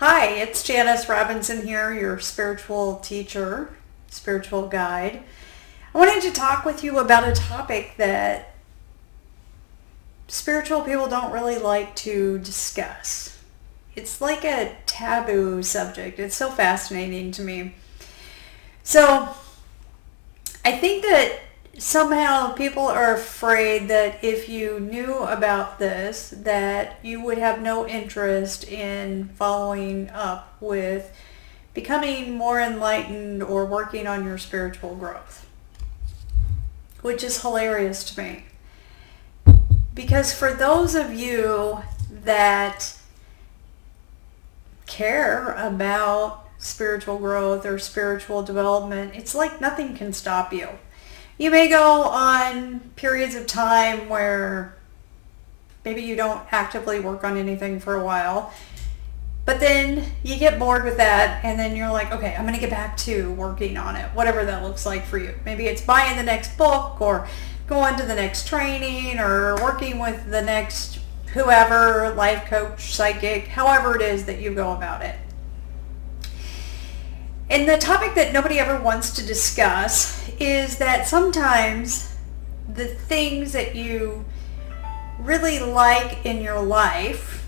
Hi, it's Janice Robinson here, your spiritual teacher, spiritual guide. I wanted to talk with you about a topic that spiritual people don't really like to discuss. It's like a taboo subject. It's so fascinating to me. So, I think that somehow people are afraid that if you knew about this, that you would have no interest in following up with becoming more enlightened or working on your spiritual growth, which is hilarious to me. Because for those of you that care about spiritual growth or spiritual development, it's like nothing can stop you. You may go on periods of time where maybe you don't actively work on anything for a while, but then you get bored with that and then you're like, okay, I'm going to get back to working on it, whatever that looks like for you. Maybe it's buying the next book or going to the next training or working with the next whoever, life coach, psychic, however it is that you go about it. And the topic that nobody ever wants to discuss is that sometimes the things that you really like in your life,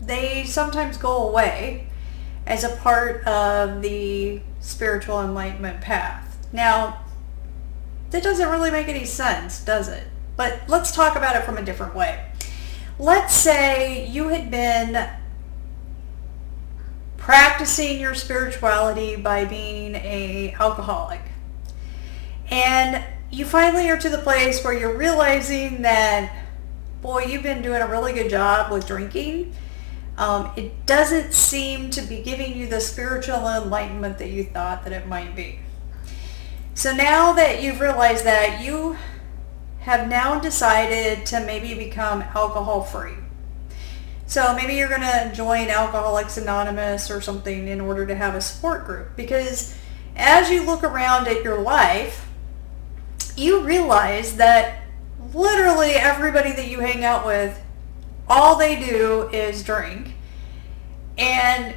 they sometimes go away as a part of the spiritual enlightenment path. Now, that doesn't really make any sense, does it? But let's talk about it from a different way. Let's say you had been practicing your spirituality by being an alcoholic. And you finally are to the place where you're realizing that, boy, you've been doing a really good job with drinking. It doesn't seem to be giving you the spiritual enlightenment that you thought that it might be. So now that you've realized that, you have now decided to maybe become alcohol free. So maybe you're going to join Alcoholics Anonymous or something in order to have a support group. Because as you look around at your life, you realize that literally everybody that you hang out with, all they do is drink. And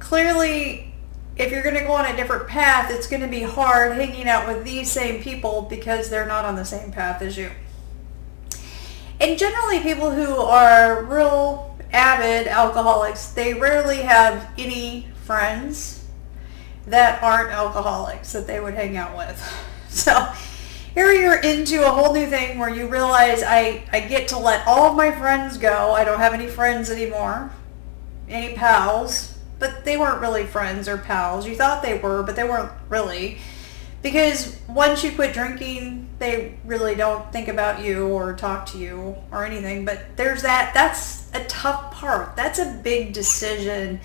clearly, if you're going to go on a different path, it's going to be hard hanging out with these same people because they're not on the same path as you. And generally people who are real avid alcoholics, they rarely have any friends that aren't alcoholics that they would hang out with. So here you're into a whole new thing where you realize I get to let all of my friends go. I don't have any friends anymore, any pals, but they weren't really friends or pals. You thought they were, but they weren't really. Because once you quit drinking, they really don't think about you or talk to you or anything. But there's that's a tough part. That's a big decision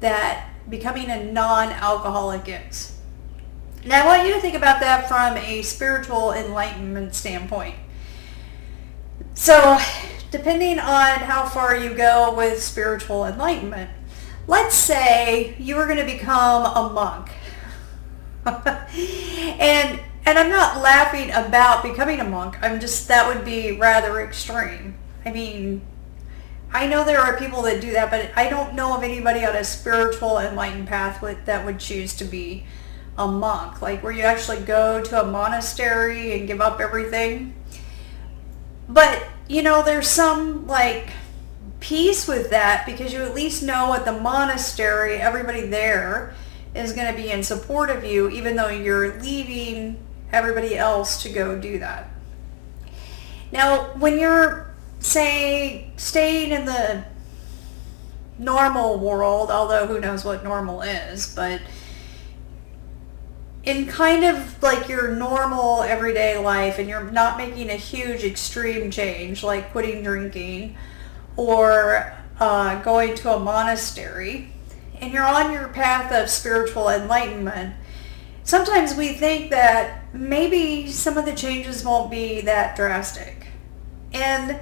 that becoming a non-alcoholic is. Now I want you to think about that from a spiritual enlightenment standpoint. So depending on how far you go with spiritual enlightenment, let's say you were going to become a monk. and I'm not laughing about becoming a monk. That would be rather extreme. I mean, I know there are people that do that, but I don't know of anybody on a spiritual enlightened path that would choose to be a monk, like where you actually go to a monastery and give up everything. But, there's some like peace with that because you at least know at the monastery, everybody there is going to be in support of you, even though you're leaving everybody else to go do that. Now, when you're, say, staying in the normal world, although who knows what normal is, but in kind of like your normal everyday life, and you're not making a huge extreme change like quitting drinking or going to a monastery, and you're on your path of spiritual enlightenment, sometimes we think that maybe some of the changes won't be that drastic. And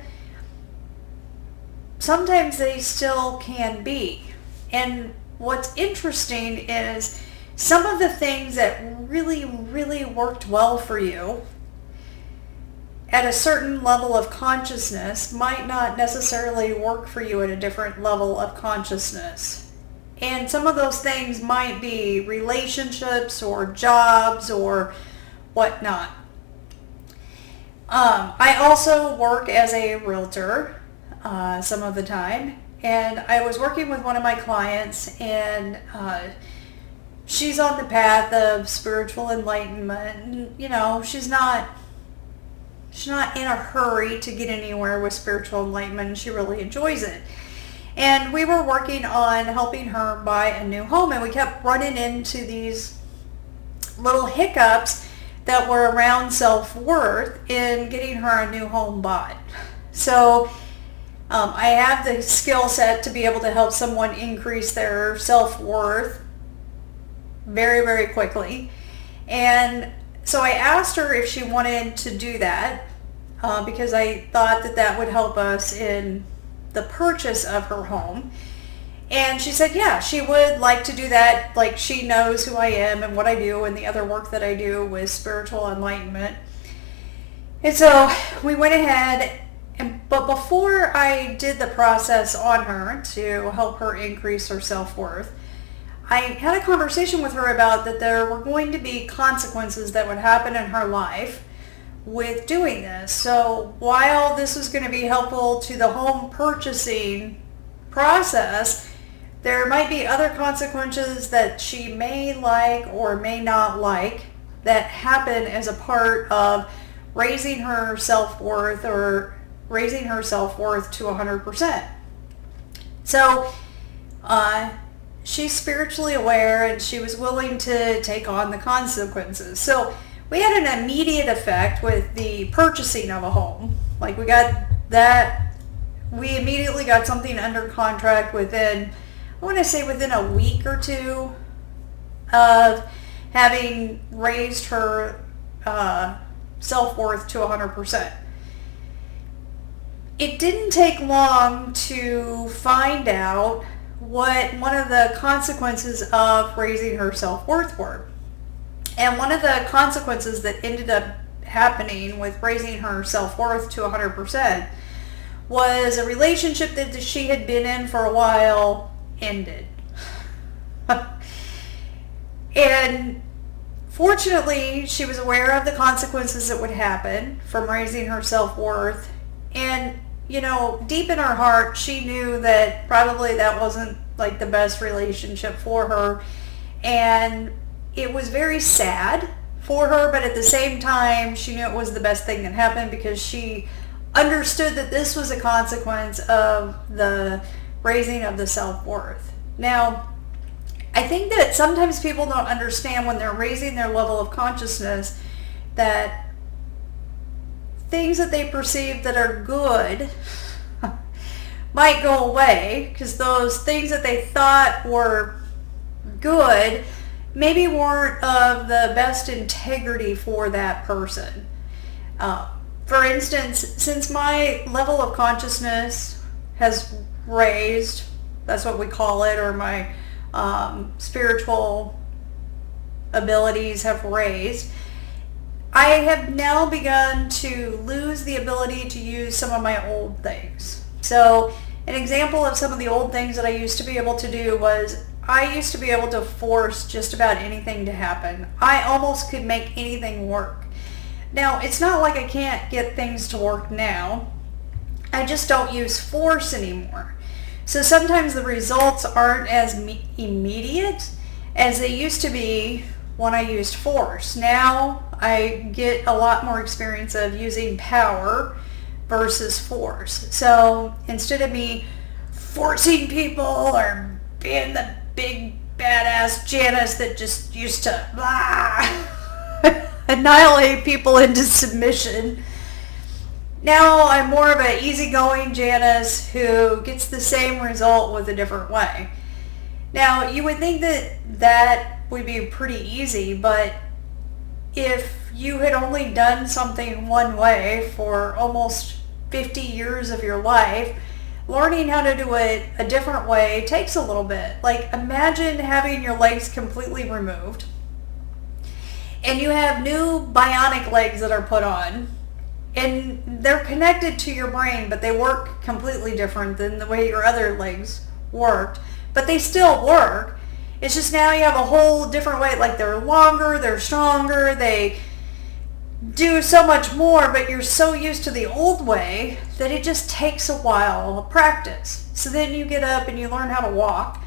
sometimes they still can be. And what's interesting is some of the things that really, really worked well for you at a certain level of consciousness might not necessarily work for you at a different level of consciousness. And some of those things might be relationships or jobs or whatnot. I also work as a realtor some of the time, and I was working with one of my clients, and she's on the path of spiritual enlightenment. And, you know, she's not in a hurry to get anywhere with spiritual enlightenment. She really enjoys it. And we were working on helping her buy a new home, and we kept running into these little hiccups that were around self-worth in getting her a new home bought. So I have the skill set to be able to help someone increase their self-worth very, very quickly. And so I asked her if she wanted to do that because I thought that that would help us in the purchase of her home. And she said, yeah, she would like to do that. Like, she knows who I am and what I do and the other work that I do with spiritual enlightenment. And so we went ahead, but before I did the process on her to help her increase her self-worth, I had a conversation with her about that there were going to be consequences that would happen in her life with doing this. So while this is going to be helpful to the home purchasing process, there might be other consequences that she may like or may not like that happen as a part of raising her self-worth or raising her self-worth to 100%. So she's spiritually aware, and she was willing to take on the consequences. So we had an immediate effect with the purchasing of a home. Like, we immediately got something under contract within, I want to say within a week or two of having raised her self-worth to 100%. It didn't take long to find out what one of the consequences of raising her self-worth were. And one of the consequences that ended up happening with raising her self-worth to 100% was a relationship that she had been in for a while ended. And fortunately, she was aware of the consequences that would happen from raising her self-worth. And, you know, deep in her heart, she knew that probably that wasn't like the best relationship for her. And it was very sad for her, but at the same time, she knew it was the best thing that happened because she understood that this was a consequence of the raising of the self-worth. Now, I think that sometimes people don't understand when they're raising their level of consciousness that things that they perceive that are good might go away, because those things that they thought were good maybe weren't of the best integrity for that person. For instance, since my level of consciousness has raised, that's what we call it, or my spiritual abilities have raised, I have now begun to lose the ability to use some of my old things. So an example of some of the old things that I used to be able to do was I used to be able to force just about anything to happen. I almost could make anything work. Now, it's not like I can't get things to work now. I just don't use force anymore. So sometimes the results aren't as immediate as they used to be when I used force. Now I get a lot more experience of using power versus force. So instead of me forcing people or being the big badass Janice that just used to annihilate people into submission, now I'm more of an easygoing Janice who gets the same result with a different way. Now, you would think that that would be pretty easy, but if you had only done something one way for almost 50 years of your life, learning how to do it a different way takes a little bit. Like, imagine having your legs completely removed and you have new bionic legs that are put on, And they're connected to your brain, but they work completely different than the way your other legs worked. But they still work. It's just now you have a whole different way. Like they're longer, they're stronger, they do so much more, but you're so used to the old way that it just takes a while of practice. So then you get up and you learn how to walk,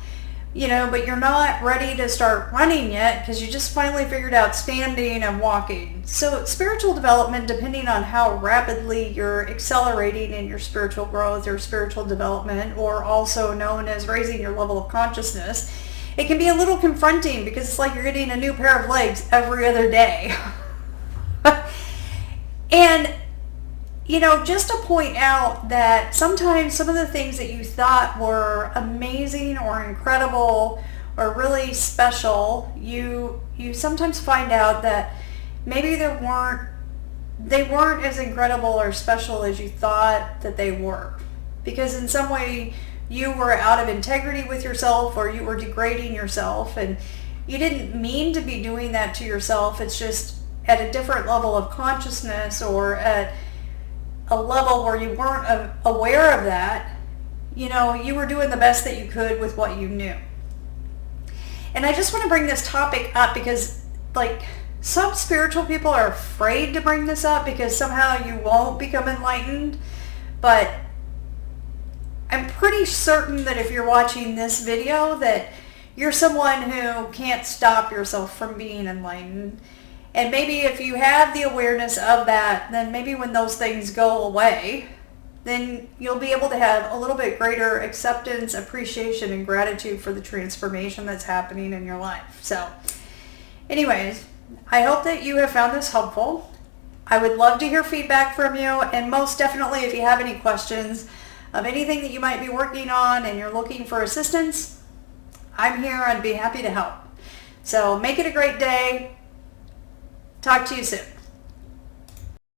but you're not ready to start running yet because you just finally figured out standing and walking. So spiritual development, depending on how rapidly you're accelerating in your spiritual growth or spiritual development, or also known as raising your level of consciousness, it can be a little confronting because it's like you're getting a new pair of legs every other day. And just to point out that sometimes some of the things that you thought were amazing or incredible or really special, you sometimes find out that maybe they weren't as incredible or special as you thought that they were. Because in some way you were out of integrity with yourself, or you were degrading yourself, and you didn't mean to be doing that to yourself. It's just at a different level of consciousness, or at a level where you weren't aware of that. You were doing the best that you could with what you knew. And I just want to bring this topic up because, some spiritual people are afraid to bring this up because somehow you won't become enlightened. But I'm pretty certain that if you're watching this video that you're someone who can't stop yourself from being enlightened. And maybe if you have the awareness of that, then maybe when those things go away, then you'll be able to have a little bit greater acceptance, appreciation, and gratitude for the transformation that's happening in your life. So anyways, I hope that you have found this helpful. I would love to hear feedback from you, and most definitely if you have any questions of anything that you might be working on and you're looking for assistance, I'm here. I'd be happy to help. So make it a great day. Talk to you soon.